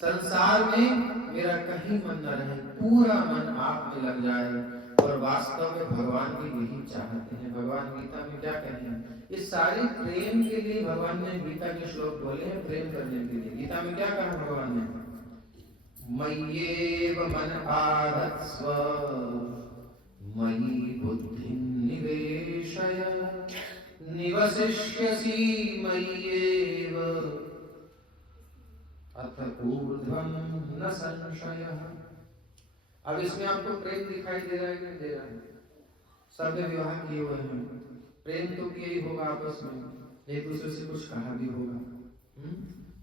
संसार में मेरा कहीं मन न रहे, पूरा मन आप में लग जाए। और वास्तव में भगवान भी यही चाहते हैं। भगवान गीता में क्या कहते हैं? इस सारे प्रेम के लिए भगवान ने गीता के श्लोक बोले हैं, प्रेम करने के लिए। गीता में क्या कहा भगवान ने? मय्येव मन आधत्स्व मयि बुद्धिं निवेशय निवसिष्यसि मय्येव अथ ऊर्ध्वं न संशयः। अब इसमें आपको प्रेम दिखाई दे रहा है कि नहीं दे रहा है? सब ने विवाह किए हुए हैं, प्रेम तो किया ही होगा आपस में, एक दूसरे से कुछ कहा भी होगा,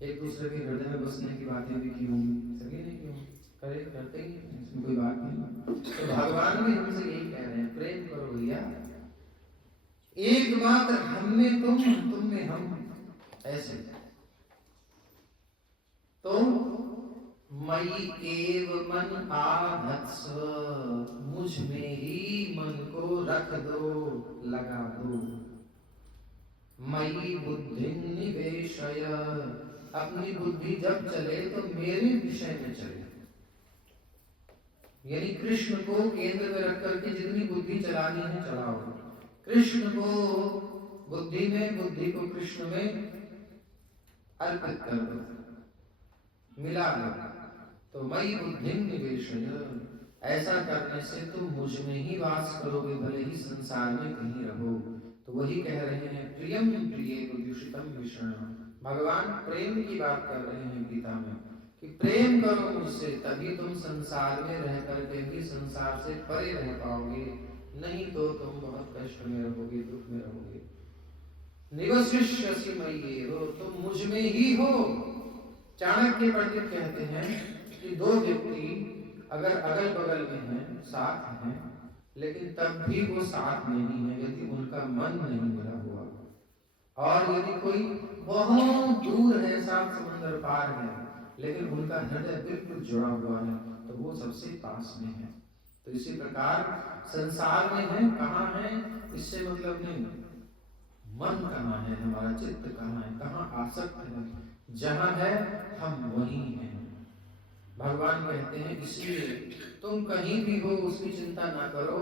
एक दूसरे के हृदय में बसने की बातें भी की होंगी, सभी नहीं की होंगी, करे करते ही, इसमें कोई बात नहीं। तो भगवान भी हमसे यही कह रहे हैं, प्रेम करो भैया, एकमात्र हम में तुम में हम, ऐसे। तो मयि एव मन आधत्स्व, मुझ में ही मन को रख दो, लगा दो। मयि बुद्धिं निवेशय, अपनी बुद्धि जब चले तो मेरे विषय में चले। यानी कृष्ण को केंद्र में रख करके जितनी बुद्धि चलानी है चलाओ। कृष्ण को बुद्धि में, बुद्धि को कृष्ण में अर्पित कर दो, मिला दो। तो मयि बुद्धिं निवेशय, ऐसा करने से तुम मुझ में ही वास करोगे, भले ही संसार में कहीं रहो। तो वही कह रहे हैं, प्रियम प्रियेव दूषितम विषणम। भगवान प्रेम की बात कर रहे हैं गीता में कि प्रेम करो मुझसे, तभी तुम संसार में रह करके भी संसार से परे रह पाओगे, नहीं तो तुम बहुत कष्ट में रहोगे, दुख में रहोगे। निवसिष्यसि मय्येव, तुम मुझ में ही हो। चाणक्य पंडित कहते हैं कि दो व्यक्ति अगर अगल बगल में हैं, साथ हैं, लेकिन तब भी वो साथ नहीं है यदि उनका मन नहीं मिला हुआ, और यदि कोई बहुत दूर है, सात समुद्र पार है, लेकिन उनका हृदय बिल्कुल जुड़ा हुआ है, तो वो सबसे पास में है। तो इसी प्रकार संसार में है, कहाँ है इससे मतलब नहीं, मन कहाँ है, हमारा चित्त कहाँ है, कहाँ आसक्त है, जहाँ है हम वहीं हैं। भगवान कहते हैं इसलिए तुम कहीं भी हो उसकी चिंता ना करो,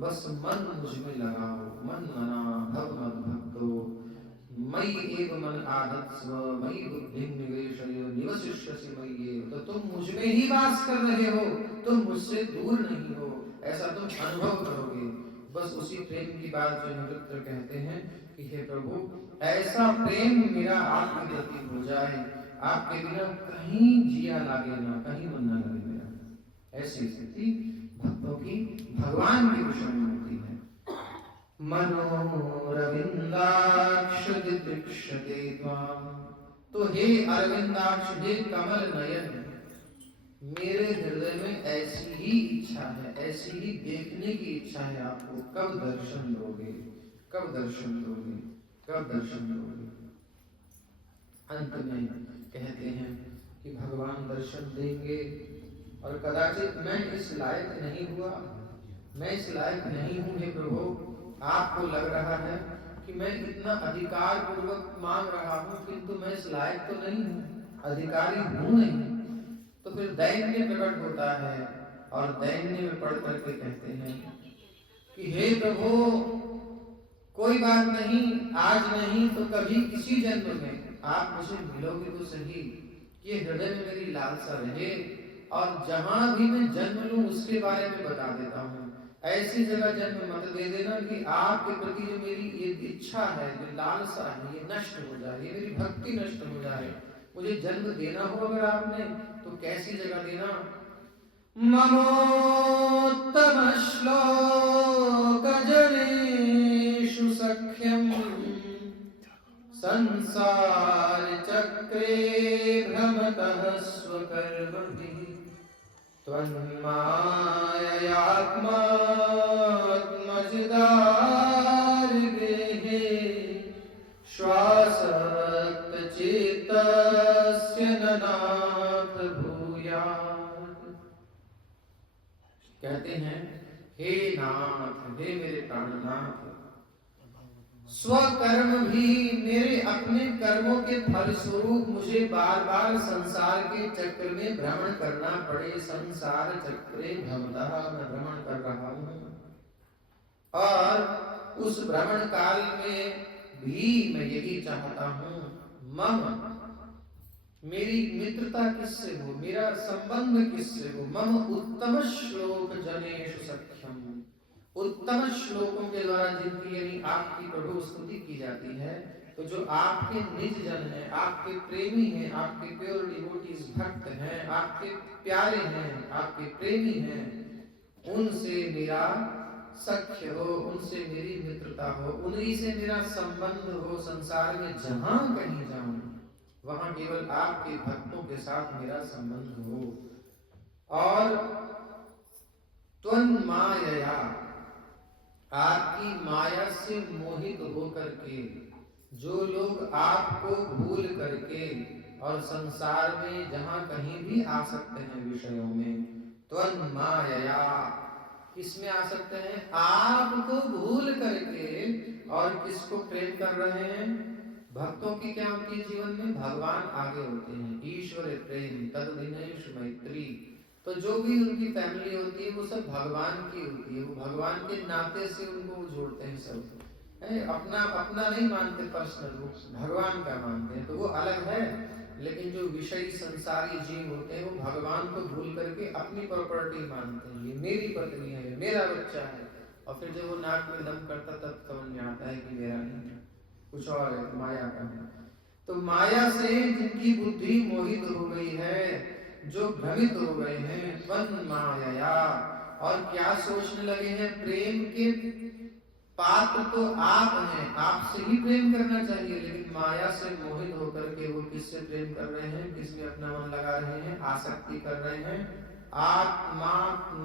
बस मन मुझ में लगाओ। मन मना भव मद भक्तो मयि एव मन आधत्स्व मयि बुद्धिं निवेशय निवसिष्यसि मय्येव। तो तुम मुझ में ही वास कर रहे हो, तुम मुझसे दूर नहीं हो, ऐसा तुम अनुभव करोगे। बस उसी प्रेम की बात जो नृत्य कहते हैं कि हे प्रभु, ऐसा प्रेम मेरा आपके प्रति हो जाए, आपके बिना कहीं जिया लागे ना, कहीं मन ना लगे मेरा। ऐसी स्थिति भक्तों की भगवान के विषय में होती है। मनोरविंदाक्ष दिदृक्षते त्वां, तो हे अरविंदाक्ष, हे कमल नयन, मेरे हृदय में ऐसी ही इच्छा है, ऐसी ही देखने की इच्छा है आपको। कब दर्शन दोगे, कब दर्शन दोगे, कब दर्शन दोगे? अंत में कहते हैं कि भगवान दर्शन देंगे, और कदाचित मैं इस लायक नहीं हुआ, मैं इस लायक नहीं हूँ हे प्रभु, आपको लग रहा है कि मैं इतना अधिकार पूर्वक मांग रहा हूँ, किंतु मैं इस लायक तो नहीं हूँ, अधिकारी हूँ नहीं। तो फिर दैन्य प्रकट होता है, और दैन्य में पढ़ करके कहते हैं कि हे प्रभु, कोई बात नहीं, आज नहीं तो कभी किसी जन्म में आप मुझे मिलोगे तो सही, ये हृदय में मेरी लालसा रहे, और जहां भी मैं जन्म लूं उसके बारे में बता देता हूँ। ऐसी जगह जन्म मत दे देना कि आपके प्रति जो मेरी ये इच्छा है, जो लालसा है, ये नष्ट हो जाए, ये मेरी भक्ति नष्ट हो जाए। मुझे जन्म देना हो अगर आपने, तो कैसी जगह देना? ममोत्तम श्लोक जनेषु सख्यम संसार चक्रे भ्रमतः स्वकर्मभिः त्वन्माययात्मात्मजिदार्गेः श्वासक्तचेतस्य ननाथ भूयात्। कहते हैं हे नाथ, हे मेरे प्राणनाथ, स्वकर्म भी, मेरे अपने कर्मों के फल स्वरूप मुझे बार बार संसार के चक्र में भ्रमण करना पड़े। संसार चक्रे भ्रमतः, मैं भ्रमण कर रहा हूँ, और उस भ्रमण काल में भी मैं यही चाहता हूँ, मम, मेरी मित्रता किससे हो, मेरा संबंध किससे हो। मम उत्तम श्लोक जनेषु सख्यम, उत्तम श्लोकों के द्वारा जिनकी यानी आपकी प्रभु स्तुति की जाती है, तो जो आपके निज जन हैं, आपके प्रेमी हैं, आपके प्योर डिवोटीज भक्त हैं, आपके प्यारे हैं, आपके प्रेमी हैं, उनसे मेरा सख्य हो, उनसे मेरी मित्रता हो, उन्हीं से मेरा संबंध हो। संसार में जहां कहीं जाऊं वहां केवल आपके भक्तों के साथ मेरा संबंध हो। और त्वन्मायया, आपकी माया से मोहित होकर के जो लोग आपको भूल करके और संसार में जहां कहीं भी आ सकते हैं विषयों में, त्वन्मायया, किसमें आ सकते हैं, आपको भूल करके, और किसको प्रेम कर रहे हैं, भक्तों की क्या होती है जीवन में, भगवान आगे होते हैं, ईश्वर प्रेम तद दिनेश मैत्री। तो जो भी उनकी फैमिली होती है वो सब भगवान की होती है, वो भगवान के नाते से उनको जोड़ते हैं सब, अपना अपना नहीं मानते पर्सनल, वो भगवान का मानते हैं, तो वो अलग है। लेकिन जो विषयी संसारी जीव होते हैं वो भगवान को भूल करके अपनी प्रॉपर्टी मानते हैं, ये मेरी पत्नी है, मेरा बच्चा है, और फिर जब वो नाक में दम करता तब समझ में आता है कि मेरा नहीं है, कुछ और है, माया का है। तो माया से जिनकी बुद्धि मोहित हो गई है, जो भ्रमित हो गए हैं, त्वन्मायया, और क्या सोचने लगे हैं, प्रेम के पात्र तो आप हैं, आपसे ही प्रेम करना चाहिए, लेकिन माया से मोहित होकर के वो किससे प्रेम कर रहे हैं, किसमें अपना मन लगा रहे हैं, आसक्ति कर रहे हैं। आत्मा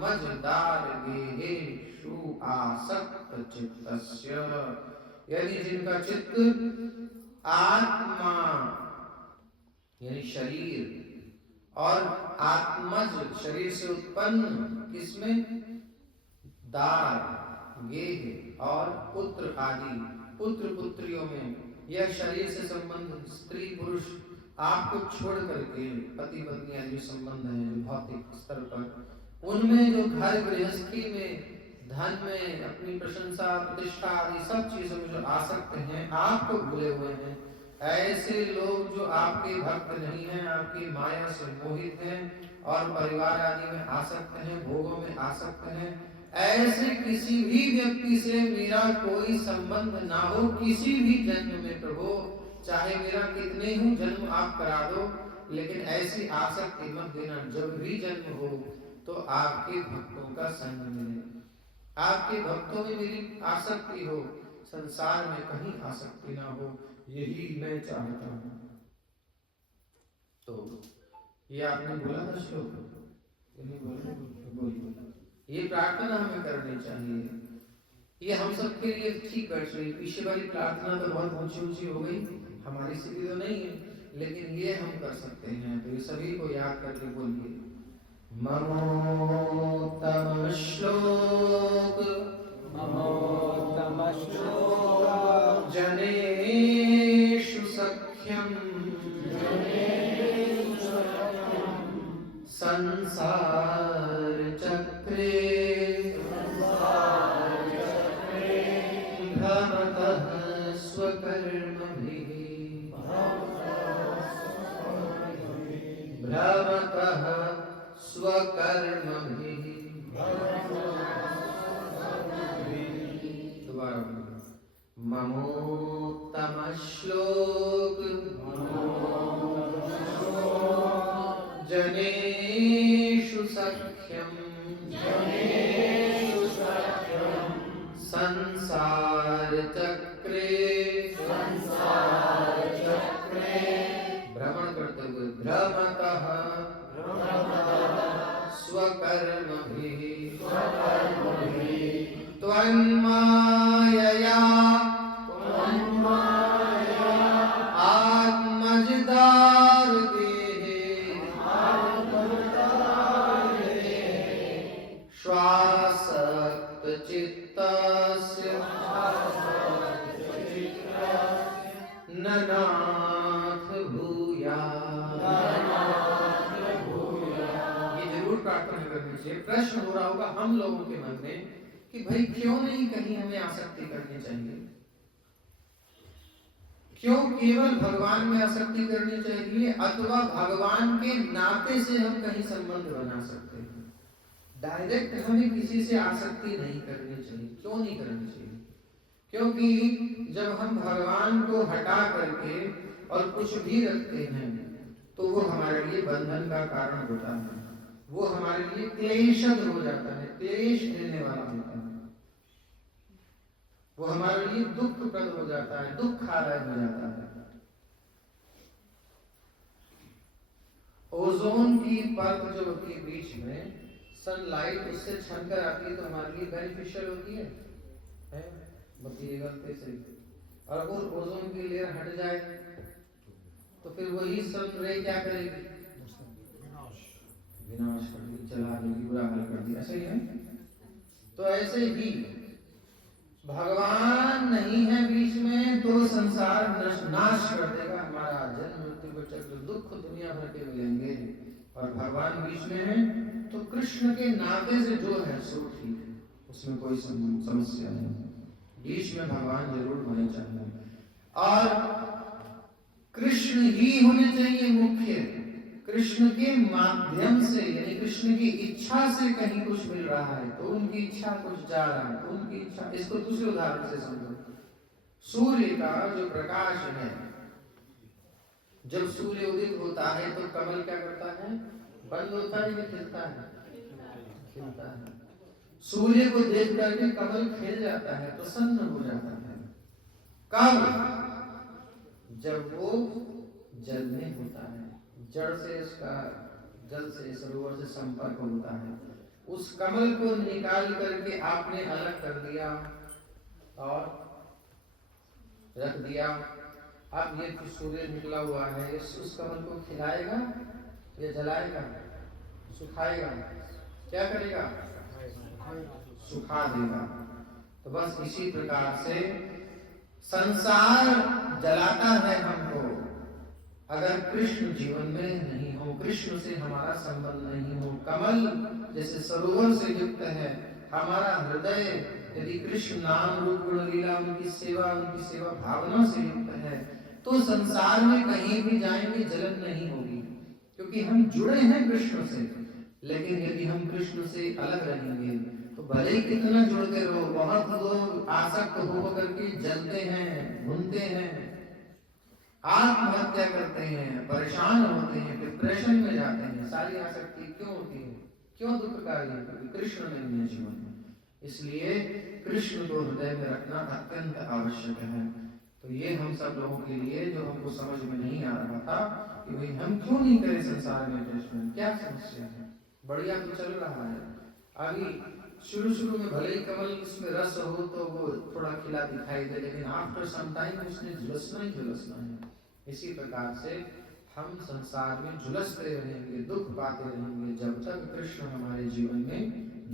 मजदार गेहेषु आसक्त चित्तस्य, यानी जिनका चित्त आत्मा यानी शरीर और आत्मज शरीर से उत्पन्न किसमें, दार, गेह और पुत्र आदि, पुत्र पुत्रियों में, यह शरीर से संबंध स्त्री पुरुष आपको छोड़ करके पति पत्नी आदि संबंध है जो भौतिक स्तर पर, उनमें जो घर गृहस्थी में, धन में, अपनी प्रशंसा प्रतिष्ठा आदि सब चीजों में जो आसक्त हैं, आपको भूले हुए हैं, ऐसे लोग जो आपके भक्त नहीं हैं, आपकी माया से मोहित हैं और परिवार आदि में आसक्त हैं, भोगों में आसक्त हैं, ऐसे किसी भी व्यक्ति से मेरा कोई संबंध ना हो किसी भी जन्म में प्रभु, चाहे मेरा कितने ही जन्म आप करा दो, लेकिन ऐसी आसक्ति मत देना। जब भी जन्म हो तो आपके भक्तों का संग मिले, आपके भक्तों में मेरी आसक्ति हो, संसार में कहीं आसक्ति ना हो, यही मैं चाहता हूं। तो ये आपने बोला था श्लोक, ये प्रार्थना हमें करनी चाहिए, ये हम सबके लिए ठीक बैठ रही। पीछे वाली प्रार्थना तो बहुत ऊंची ऊंची हो गई, हमारी स्थिति तो नहीं है, लेकिन ये हम कर सकते हैं। तो ये सभी को याद करके बोलिए, ममोत्तम श्लोक, ममोत्तम श्लोक जनेषु सख्यम, संसार चक्रे भ्रमतः स्वकर्मभिः, भ्रमतः स्वकर्मभिः। दोबारा ममोत्तम श्लोक जनेषु सख्यम, संसार चक्रे, भ्रमण करते हुए, भ्रमतः स्वकर्मभिः, त्वन्मायया आत्मजदार श्वासक्त चित्तस्य करनी चाहिए। प्रश्न हो रहा होगा हम लोगों के मन में कि भाई क्यों नहीं कहीं हमें आसक्ति करनी चाहिए, क्यों केवल भगवान में आसक्ति करनी चाहिए, अथवा भगवान के नाते से हम कहीं संबंध बना सकते हैं। डायरेक्ट हमें किसी से आसक्ति नहीं करनी चाहिए। क्यों नहीं करनी चाहिए? क्योंकि जब हम भगवान को हटा करके और कुछ भी रखते हैं तो वो हमारे लिए बंधन का कारण होता है, वो हमारे लिए क्लेशद हो जाता है, क्लेश देने वाला होता है, वो हमारे लिए दुखप्रद हो जाता है, दुखदायक हो जाता है। ओजोन की परत जो होती है बीच में, सनलाइट उससे छनकर आती है तो हमारे लिए बेनिफिशियल होती है? बताइएगा कैसे? और वो ओजोन की लेयर हट जाए तो फिर वही सन रे क्या करेगी? विनाश कर दी, जला देगी, बुरा हाल कर दी। ऐसे ही है। तो ऐसे ही भगवान नहीं है बीच में तो संसार नाश कर देगा, हमारा जन्म मृत्यु का चक्र, दुख दुनिया भर के मिलेंगे। और भगवान बीच में है तो कृष्ण के नाते से जो है सो ठीक है, उसमें कोई समस्या नहीं। बीच में भगवान जरूर होने चाहिए और कृष्ण ही होने चाहिए मुख्य। कृष्ण के माध्यम से, यानी कृष्ण की इच्छा से कहीं कुछ मिल रहा है तो उनकी इच्छा कुछ जा रहा है तो उनकी इच्छा। इसको दूसरे उदाहरण से समझो। सूर्य का जो प्रकाश है, जब सूर्य उदित होता है तो कमल क्या करता है? बंद होता है या खिलता है? खिलता है। सूर्य को देख करके कमल खिल जाता है, प्रसन्न हो जाता है। कब? जब वो जल में होता है, जड़ से इसका, जल से, सरोवर से संपर्क होता है। उस कमल को निकाल करके आपने अलग कर दिया और रख दिया। अब ये जो सूर्य निकला हुआ है उस कमल को खिलाएगा या जलाएगा? सुखाएगा? क्या करेगा? सुखा देगा। तो बस इसी प्रकार से संसार जलाता है हमको अगर कृष्ण जीवन में नहीं हो, कृष्ण से हमारा संबंध नहीं हो। कमल जैसे सरोवर से युक्त है, हमारा हृदय यदि कृष्ण नाम रूप गुण लीला उनकी सेवा भावना से युक्त है तो संसार में कहीं भी जाएंगे जलन नहीं होगी, क्योंकि हम जुड़े हैं कृष्ण से। लेकिन यदि हम कृष्ण से अलग रहेंगे तो भले ही कितना जुड़ते रहो, बहुत लोग आसक्त हो करके जलते हैं, भूनते हैं, आत्महत्या करते हैं, परेशान होते हैं, डिप्रेशन में जाते हैं। सारी आसक्ति क्यों होती है? क्यों दुखकारी है? क्योंकि कृष्ण नहीं है जीवन में। इसलिए कृष्ण को हृदय में रखना अत्यंत आवश्यक है। तो ये हम सब लोगों के लिए जो हमको समझ में नहीं आ रहा था कि भाई हम क्यों नहीं करें संसार में अटैचमेंट, क्या समस्या है? बढ़िया तो चल रहा है। अभी शुरू में भले ही कमल उसमें रस हो तो वो थोड़ा खिला दिखाई दे, लेकिन आफ्टर सम टाइम उसने झुलसना ही झुलसना है। इसी प्रकार से हम संसार में झुलसते रहेंगे, दुख पाते रहेंगे जब तक कृष्ण हमारे जीवन में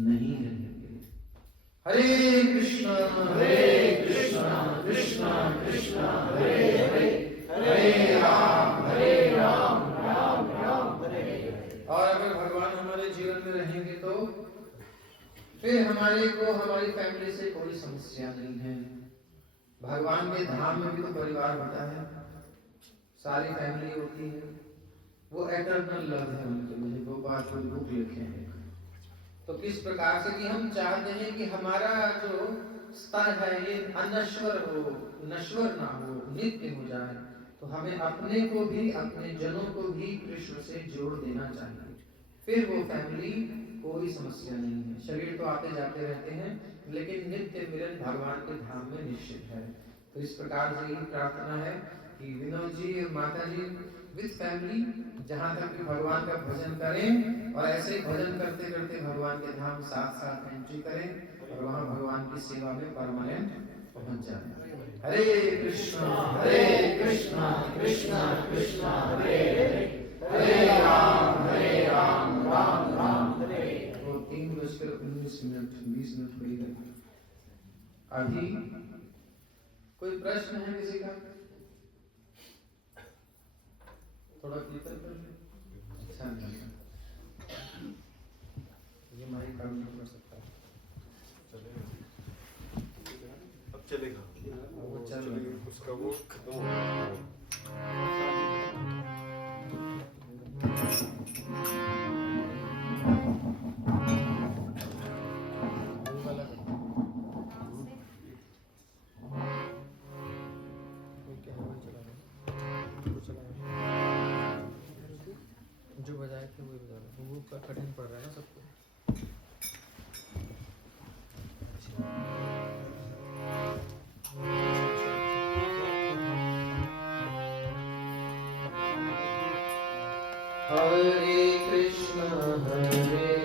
नहीं रहेंगे। हरे कृष्ण कृष्ण कृष्ण हरे हरे, हरे राम राम राम हरे। और अगर भगवान हमारे जीवन में रहेंगे तो फिर हमारे को हमारी फैमिली से कोई समस्या नहीं है। भगवान के धाम में भी तो परिवार होता है, सारी फैमिली होती है, वो एटर्नल लव है उनके। मुझे दो बात बुक लिखे हैं। तो किस प्रकार से कि हम चाहते हैं कि हमारा जो स्तर है ये अनश्वर हो, नश्वर ना हो, नित्य हो जाए। तो हमें अपने को भी, अपने जनों को भी कृष्ण से जोड़ देना चाहिए, फिर वो फैमिली कोई समस्या नहीं है। शरीर तो आते जाते रहते हैं, लेकिन नित्य मिलन भगवान के धाम में निश्चित है। तो इस प्रकार से ही प्रार्थना है कि विनोद जी और माता जी विद फैमिली जहाँ तक भी भगवान का भजन करें और ऐसे ही भजन करते करते भगवान के धाम साथ साथ एंट्री करें और वहाँ भगवान की सेवा में परमानेंट पहुँच जाए। हरे कृष्णा कृष्णा कृष्णा हरे हरे, हरे राम राम राम हरे। वो 3:19 20 हुई है। अभी कोई प्रश्न है किसी का? थोड़ा क्लियर कर ले। अच्छा हमारी काम नहीं कर सकता। अब चलेगा, वो चल रहा है। उसका वो खत्म हो गया। जो बजाए थे वही बजा रहे, वो कठिन पड़ रहा है ना सबको। हरे कृष्ण हरे